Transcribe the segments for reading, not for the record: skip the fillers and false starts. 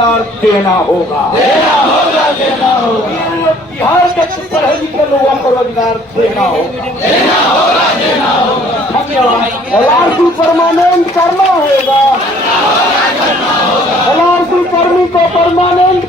रोजगार देना होगा। बिहार के पढ़े लिखे लोगों को रोजगार देना होगा। धन्यवाद। LRC परमानेंट करना होगा। LRC कर्मी को परमानेंट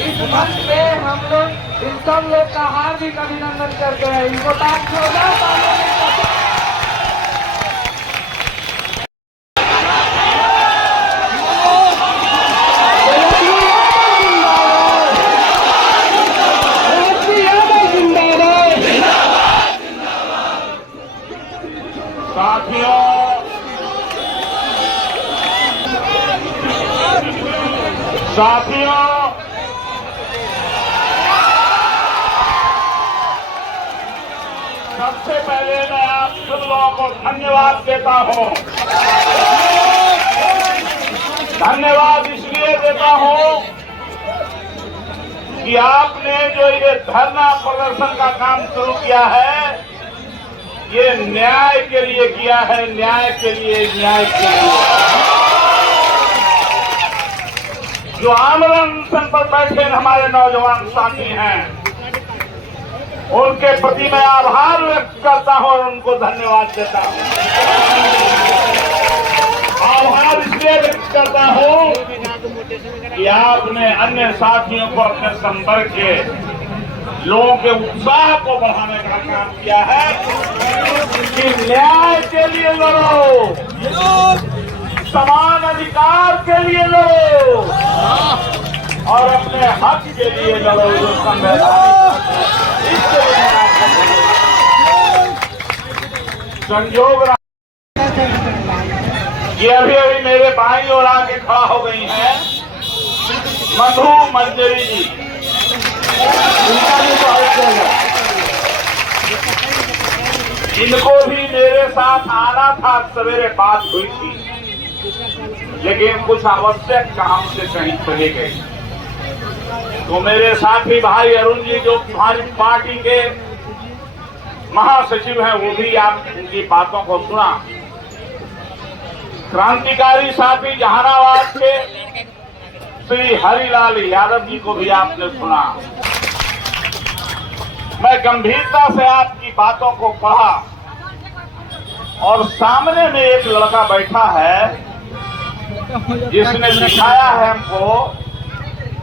इस मंच पे हम लोग इन सब लोग का हार्दिक अभिनंदन करते हैं। इनको साथियों, सबसे पहले मैं आप सब लोगों को धन्यवाद देता हूं। धन्यवाद इसलिए देता हूं कि आपने जो ये धरना प्रदर्शन का काम शुरू किया है, ये न्याय के लिए किया है। न्याय के लिए, न्याय के लिए। जो आमरण अनशन पर बैठे हमारे नौजवान साथी हैं, उनके प्रति मैं आभार व्यक्त करता हूं और उनको धन्यवाद देता हूं। आभार इसलिए व्यक्त करता हूं कि आपने अन्य साथियों को अपने संपर्क के लोगों के उत्साह को बढ़ाने का काम किया है कि न्याय के लिए लड़ो, समान अधिकार के लिए लड़ो और अपने हक के लिए लड़ो। जो संवैधानिक संयोग ये अभी अभी मेरे बाईं ओर आके खड़ा हो गई हैं मधु मंजरी जी। इनको भी मेरे साथ आना था, सवेरे बात हुई थी, लेकिन कुछ आवश्यक काम से कहीं चले गए। तो मेरे साथी भाई अरुण जी, जो हमारी पार्टी के महासचिव हैं, वो भी आप उनकी बातों को सुना। क्रांतिकारी साथी जहानाबाद के श्री हरिलाल यादव जी को भी आपने सुना। मैं गंभीरता से आपकी बातों को पढ़ा और सामने में एक लड़का बैठा है जिसने सिखाया है हमको,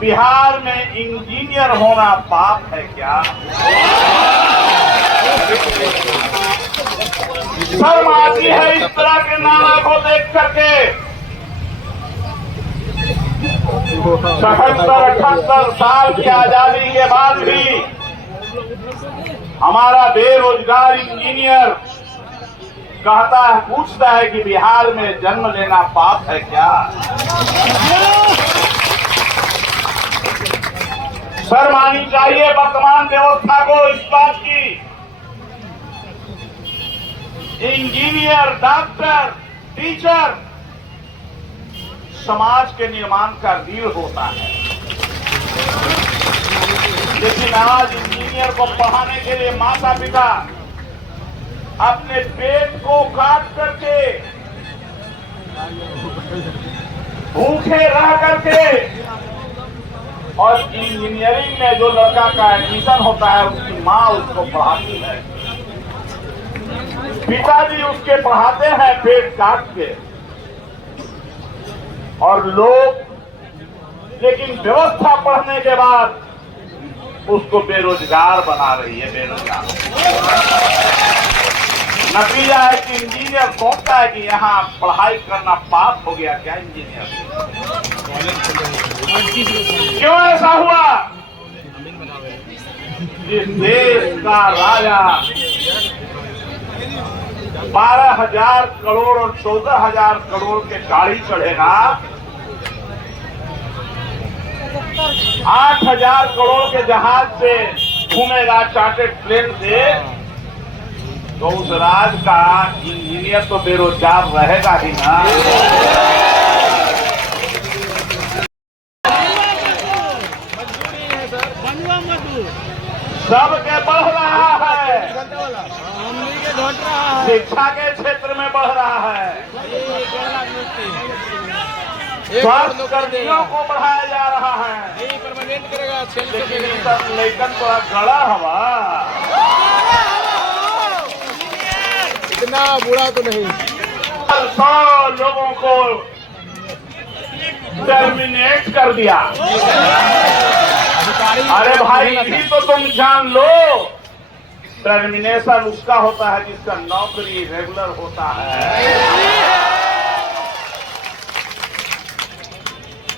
बिहार में इंजीनियर होना पाप है क्या? शर्म आती है इस तरह के नारा को देख करके। 77-78 साल की आजादी के बाद भी हमारा बेरोजगार इंजीनियर कहता है, पूछता है कि बिहार में जन्म लेना पाप है क्या? शर्म आनी चाहिए वर्तमान व्यवस्था को इस बात की। इंजीनियर, डॉक्टर, टीचर समाज के निर्माण का रीढ़ होता है, लेकिन आज इंजीनियर को पढ़ाने के लिए माता पिता अपने पेट को काट करके, भूखे रह करके, और इंजीनियरिंग में जो लड़का का एडमिशन होता है उसकी माँ उसको पढ़ाती है, पिताजी उसके पढ़ाते हैं पेट काट के, और लोग, लेकिन व्यवस्था पढ़ने के बाद उसको बेरोजगार बना रही है। बेरोजगार नतीजा है कि इंजीनियर सोचता है कि यहाँ पढ़ाई करना पाप हो गया क्या? इंजीनियर क्यों ऐसा हुआ? जिस देश का राजा 12,000 करोड़ और 14,000 करोड़ के गाड़ी चढ़ेगा, 8,000 करोड़ के जहाज से घूमेगा, चार्टर्ड प्लेन से, तो उस राज का इंजीनियर तो बेरोजगार रहेगा ही ना। सबके बढ़ रहा है, शिक्षा के क्षेत्र में बढ़ रहा है, स्वास्थ्य कर्मियों को बढ़ाया जा रहा है, लेकिन सब लेकिन थोड़ा गड़ा हवा इतना बुरा तो नहीं। 100 लोगों को टर्मिनेट कर दिया। अरे भाई यही तो तुम जान लो, टर्मिनेशन उसका होता है जिसका नौकरी रेगुलर होता है।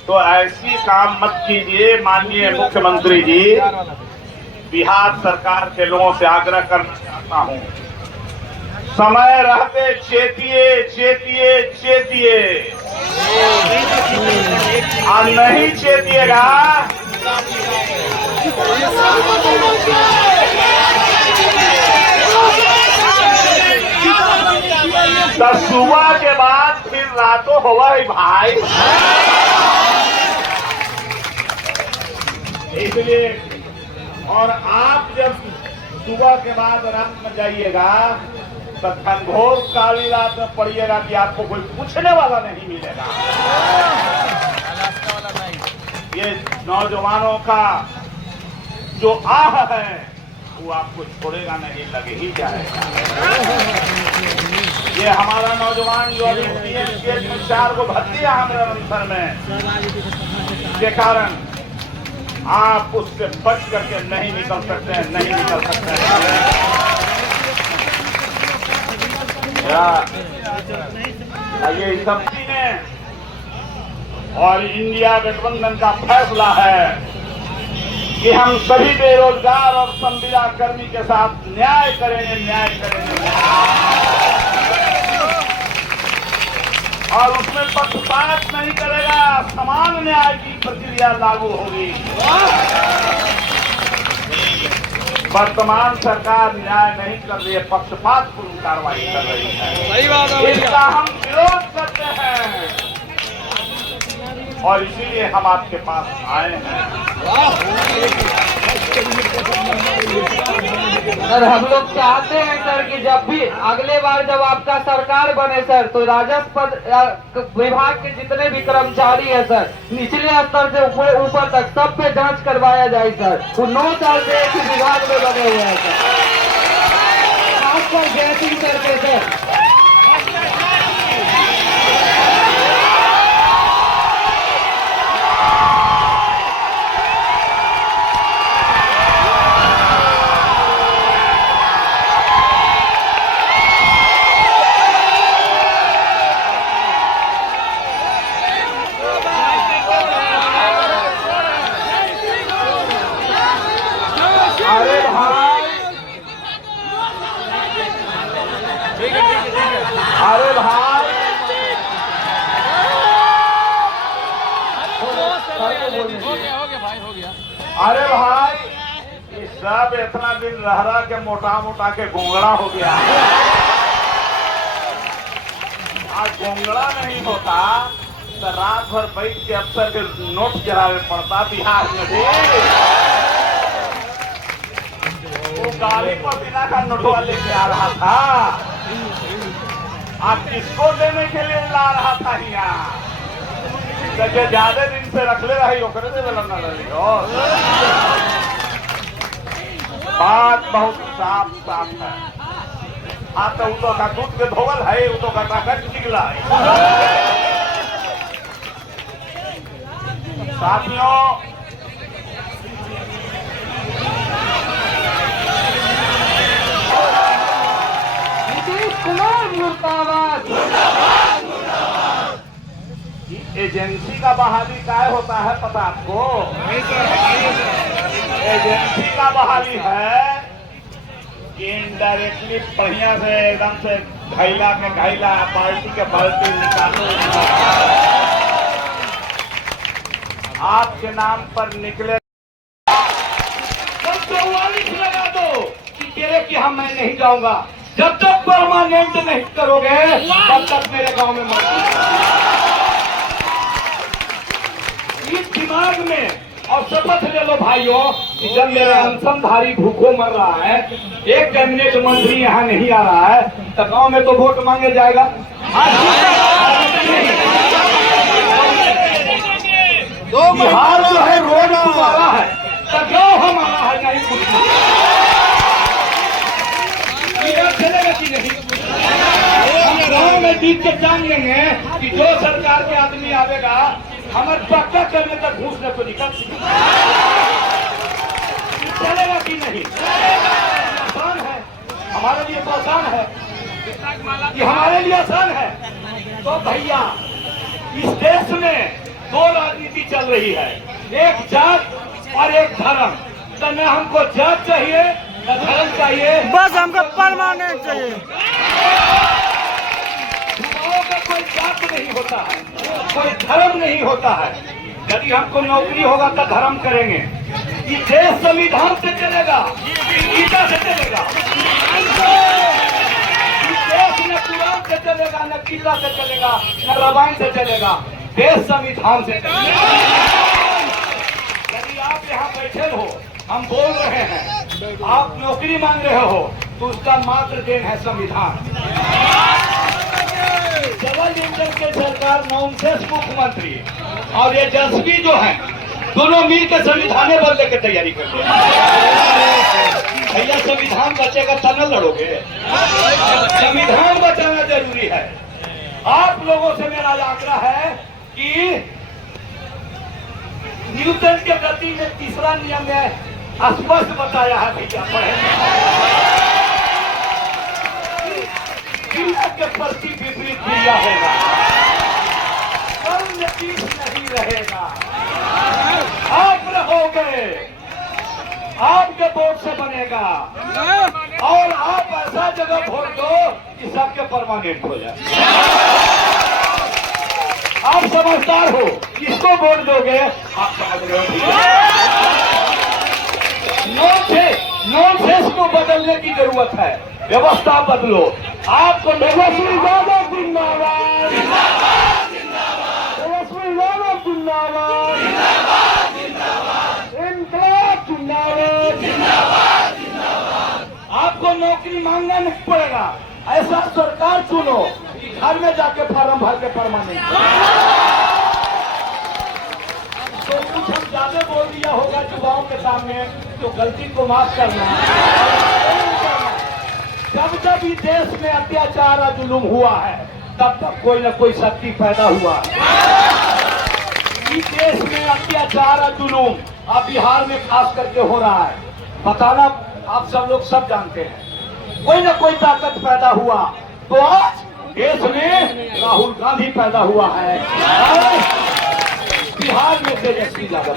तो ऐसी काम मत कीजिए। माननीय मुख्यमंत्री जी, बिहार सरकार के लोगों से आग्रह करना चाहता हूं, समय रहते चेतिए चेतिए चेतिए, और नहीं चेतिएगा तो सुबह के बाद फिर रातों होगा ही भाई। इसलिए और आप जब सुबह के बाद रात में जाइएगा तो घनघोर काली रात में पड़िएगा कि आपको कोई पूछने वाला नहीं मिलेगा। ये नौजवानों का जो आह है वो आपको छोड़ेगा नहीं, लगे ही जाएगा। ये हमारा नौजवान जो अभी PMCH में 4 को भर्ती है हमारे मंथन में, के कारण आप उससे बच करके नहीं निकल सकते हैं, नहीं निकल सकते हैं। ये कंपनी ने और इंडिया गठबंधन का फैसला है कि हम सभी बेरोजगार और संविदा कर्मी के साथ न्याय करेंगे, न्याय करेंगे, और उसमें पक्षपात नहीं करेगा, समान न्याय की प्रक्रिया लागू होगी। वर्तमान सरकार न्याय नहीं कर रही है, पक्षपातपूर्ण कार्रवाई कर रही है। इसका हम विरोध करते हैं और इसीलिए हम आपके पास आए हैं। सर हम लोग चाहते हैं सर कि जब भी अगले बार जब आपका सरकार बने सर, तो राजस्व विभाग के जितने भी कर्मचारी हैं सर, निचले स्तर से ऊपर तक सब पे जांच करवाया जाए सर। वो 9 साल से एक ही विभाग में बने हुए हैं सर, खासकर गैसिंग सर के सर। अरे भाई, अरे भाई, अरे भाई, ये सब इतना दिन रह के मोटा मोटा के गोंगड़ा हो गया। आज गोंगड़ा नहीं होता तो रात भर बैठ के अफसर के नोट गिरावे पड़ता बिहार में भी। वो गाड़ी पर बिना का नोटवा लेके आ रहा था, आप किसको देने के लिए ला रहा था यहाँ? जो ज्यादा दिन से रखले रही ओकरे से लड़ना रही हो। बात बहुत साफ साफ है। हाँ तो वो का दूध के धोवल है, वो तो का ताकत निकला है। साथियों, एजेंसी का बहाली काय होता है पता आपको? एजेंसी का बहाली है कि इनडायरेक्टली बढ़िया से एकदम से घैला के घैला पार्टी के पार्टी निकालो, आपके नाम पर निकले 44 लगा दो कि तेरे की हम मैं नहीं जाऊंगा। जब तक परमानेंट नहीं करोगे तब तक मेरे गांव में मत। इस दिमाग में और शपथ ले लो भाइयों कि जब मेरा अनशनधारी भूखों मर रहा है, एक कैबिनेट मंत्री यहाँ नहीं आ रहा है, तो गांव में तो वोट मांगे जाएगा। तो बिहार जो है रोड हमारा है, तो गाँव हमारा है, नहीं कुछ चलेगा कि नहीं। गाँव में जीत के जान लेंगे कि जो सरकार के आदमी आवेगा हमारे पक्का करने तक घूस न तो निकल चलेगा कि नहीं। आसान है हमारे लिए, तो आसान है कि हमारे लिए आसान है। तो भैया इस देश में दो राजनीति चल रही है, एक जात और एक धर्म। तो न हमको जात चाहिए न धर्म चाहिए, बस हमको परमानेंट चाहिए। युवाओं का कोई जात नहीं होता है, कोई धर्म नहीं होता है। यदि हमको नौकरी होगा तो धर्म करेंगे। ये देश संविधान से चलेगा, गीता से चलेगा। ये देश न कुरान से चलेगा, न गीता से चलेगा, न रामायण से चलेगा, देश संविधान से चलेगा। यदि आप यहाँ बैठे हो, हम बोल रहे हैं, आप नौकरी मांग रहे हो, तो उसका मात्र देन है संविधान। डबल इंजन के सरकार नॉनसेंस मुख्यमंत्री और ये जसवी जो है, दोनों मिलकर संविधान बदलने की तैयारी कर रहे हैं। भैया संविधान बचेगा तब न लड़ोगे, संविधान बचाना जरूरी है। आप लोगों से मेरा आग्रह है कि न्यूटन के गति में तीसरा नियम में स्पष्ट बताया है, भैया पढ़े क्रिया के प्रति विपरीत क्रिया होगा, कर्म नतीज नहीं रहेगा। आप रहोगे, आपके वोट से बनेगा, और आप ऐसा जगह वोट दो कि सबके परमानेंट हो जाए। आप समझदार हो, किसको वोट दोगे आप समझ रहे हो। नॉनसेंस को बदलने की जरूरत है, व्यवस्था बदलो। आपको तेजस्वी यादव जिंदाबाद, तेजस्वी यादव जिंदाबाद, इनकलाब जिंदाबाद। आपको नौकरी मांगना नहीं पड़ेगा, ऐसा सरकार चुनो कि घर में जाके फार्म भर के परमानेंट। तो कुछ हम ज्यादा बोल दिया होगा युवाओं के सामने, तो गलती को माफ करना। जब जब इस देश में अत्याचार और जुलूम हुआ है, तब तक कोई न कोई शक्ति पैदा हुआ है। इस देश में अत्याचार और जुलूम अब बिहार में खास करके हो रहा है, बताना आप सब लोग सब जानते हैं। कोई न कोई ताकत पैदा हुआ, तो आज देश में राहुल गांधी पैदा हुआ है, बिहार में तेजस्वी यादव।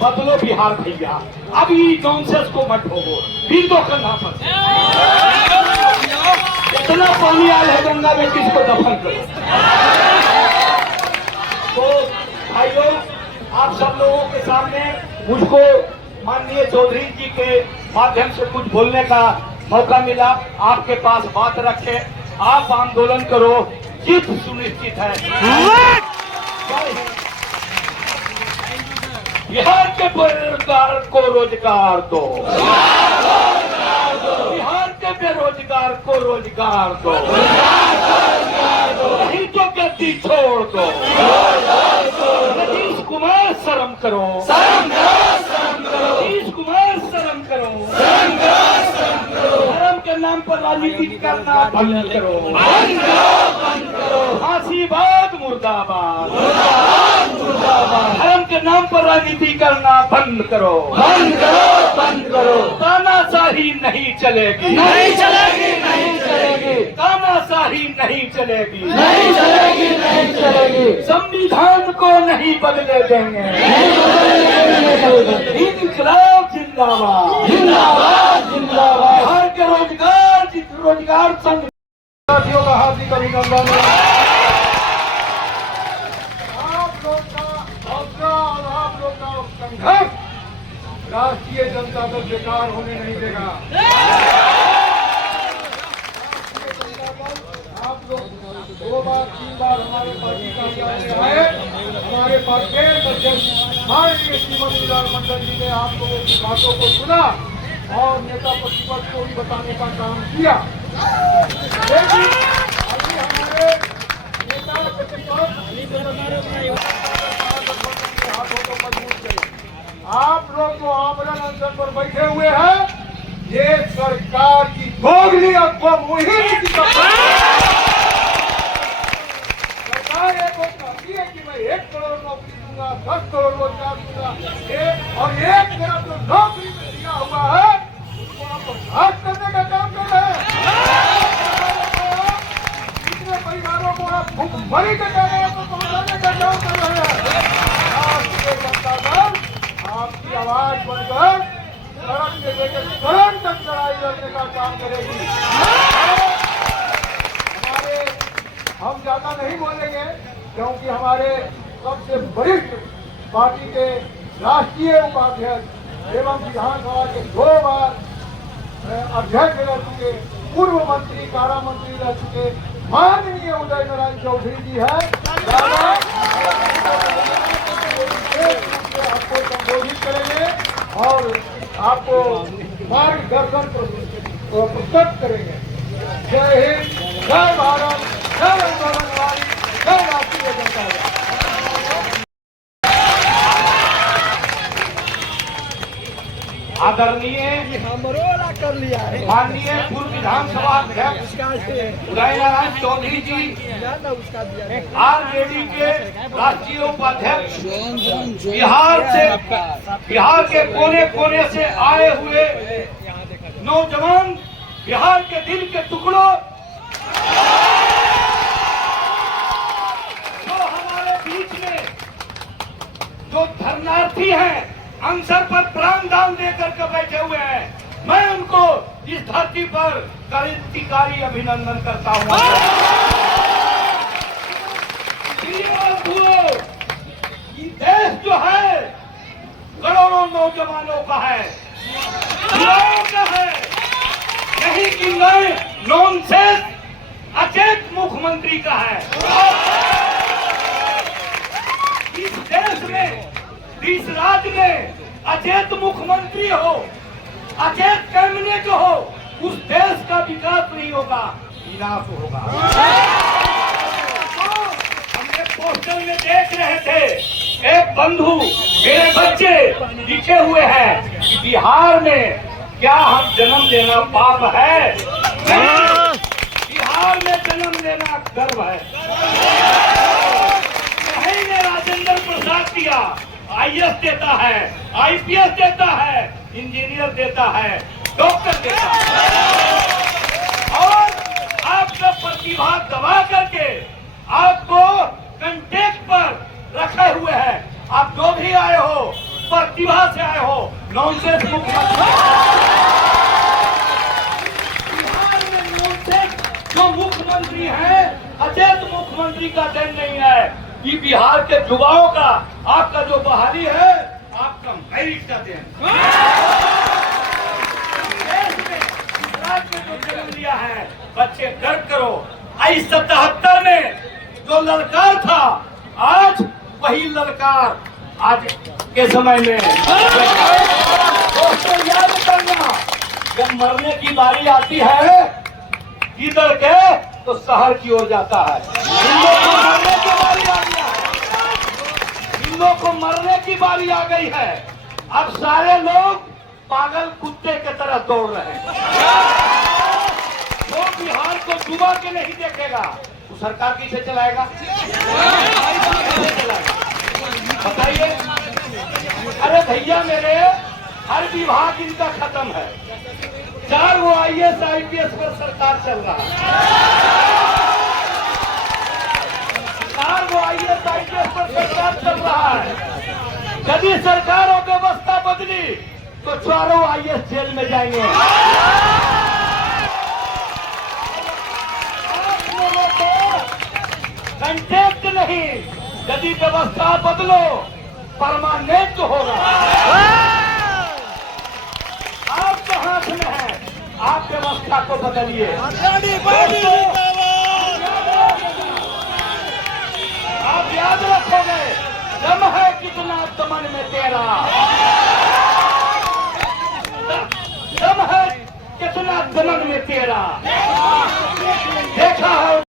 बदलो बिहार भैया, अभी नॉनसेंस को मत भोगो, फिर तो करना पड़ता। इतना पानी आया है गंगा में, किसको दफन करो। तो भाइयों, आप सब लोगों के सामने मुझको माननीय चौधरी जी के माध्यम से कुछ बोलने का मौका मिला। आपके पास बात रखे, आप आंदोलन करो, जीत सुनिश्चित है। बिहार के बेरोजगार को रोजगार दो, बिहार के बेरोजगार को रोजगार दो, नहीं तो गद्दी छोड़ दो। नीतीश कुमार शर्म करो, नीतीश कुमार शर्म करो, धर्म के नाम पर राजनीति करना बंद करो, फांसीवाद मुर्दाबाद, धर्म के नाम पर राजनीति करना बंद करो, बंद करो। तानाशाही नहीं चलेगी, नहीं चलेगी, नहीं चलेगी। तानाशाही नहीं चलेगी, नहीं चलेगी, नहीं चलेगी। संविधान को नहीं बदले देंगे, इनकलाब जिंदाबाद, जिंदाबाद, जिंदाबाद। बिहार के रोजगार संघ साथियों का हार्दिक अभिनंदन। आप लोग का हौसला और आप लोग का संघर्ष राष्ट्रीय जनता दल बेकार होने नहीं देगा। आप लोग 2 बार 3 बार हमारे पार्टी कार्यालय आए, हमारे पार्टी हमारे श्रीमती विधानमंडल जी ने आप लोगों की बातों को सुना और नेता प्रतिपक्ष को भी बताने का काम किया। लेकिन अभी हमारे नेता प्रतिपक्ष हाथों को मजबूत करें। आप लोग जो आमरण अनशन पर बैठे हुए हैं, ये सरकार की दोगली अफवाह मुहिम की सरकार एक वो कहती है कि मैं 1 करोड़ नौकरी दूंगा, 10 करोड़ रोजगार दूंगा, और एक मेरा जो नौकरी में दिया हुआ है उसको आप बर्बाद करने का काम कर रहे हैं। कितने परिवारों को आप भुखमरी के दायरे को पहुंचाने का काम कर रहे हैं। राष्ट्रीय जनता दल आपकी आवाज बनकर सड़क से लेकर सड़क तक लड़ाई लड़ने का काम करेगी। हम ज्यादा नहीं बोलेंगे क्योंकि हमारे सबसे वरिष्ठ पार्टी के राष्ट्रीय उपाध्यक्ष एवं विधानसभा के 2 बार अध्यक्ष रह चुके, पूर्व मंत्री, कारा मंत्री रह चुके माननीय उदय नारायण चौधरी जी है। आपको संबोधित करेंगे और आपको मार्गदर्शन प्रस्तुत करेंगे। जय हिंद, जय भारत, जय आंदोलनकारी, जय राष्ट्रीय जनता दल। आदरणीय कर लिया है माननीय पूर्व विधानसभा अध्यक्ष उदय नारायण चौधरी जी, आरजेडी के राष्ट्रीय उपाध्यक्ष, बिहार के कोने कोने से आए हुए नौजवान, बिहार के दिल के टुकड़ों, जो हमारे बीच में जो धरनार्थी हैं, अनशन पर प्राण दान देकर के बैठे हुए हैं, मैं उनको इस धरती पर क्रांतिकारी अभिनंदन करता हूँ। देश जो है करोड़ों नौजवानों का है, युवाओं का है, नहीं कि नॉनसेंस अचेत मुख्यमंत्री का है। इस देश में, इस राज्य में अचेत मुख्यमंत्री हो, अचेत कैबिनेट हो, उस देश का विकास नहीं होगा, विनाश होगा। हमने पोस्टर में देख रहे थे, एक बंधु, मेरे बच्चे लिखे हुए हैं कि बिहार में क्या हम जन्म लेना पाप है? बिहार में जन्म लेना गर्व है। कहीं ने राजेंद्र प्रसाद दिया, IAS देता है, IPS देता है, इंजीनियर देता है, डॉक्टर देता है, और आपका प्रतिभा दबा करके आपको कंटेक्ट पर रखे हुए हैं। आप जो भी आए हो, प्रतिभा से आए हो, नॉनसेंस मुख्यमंत्री। बिहार में नॉनसेंस जो मुख्यमंत्री है, अचेत मुख्यमंत्री का देन नहीं है, ये बिहार के युवाओं का, आपका जो बहाली है, आपका मेरिट का देन। देश में, राज्य में जो जन्म लिया है, बच्चे गर्व करो। 77 में जो ललकार था, आज वही ललकार आज के समय में। दोस्तों याद करना, जब मरने की बारी आती है इधर के, तो शहर की ओर जाता है। इन लोगों को मरने की बारी आ गया है, इन लोगों को मरने की बारी आ गई है। अब सारे लोग पागल कुत्ते की तरह दौड़ रहे हैं। जो बिहार को डुबा के नहीं देखेगा, वो सरकार किसे चलाएगा? बताइए। अरे भैया मेरे, हर विभाग इनका खत्म है। 4 वो IAS IPS पर सरकार चल रहा है, 4 वो IAS IPS पर सरकार चल रहा है। यदि सरकार और व्यवस्था बदली तो 4 IAS जेल में जाएंगे। आप लोगों को कंटेक्ट नहीं, यदि व्यवस्था बदलो परमानेंट होगा। आपके हाथ में है, आप व्यवस्था को बदलिए। आप याद रखोगे, दम है कितना दमन में तेरा। दम है कितना दमन में तेरा।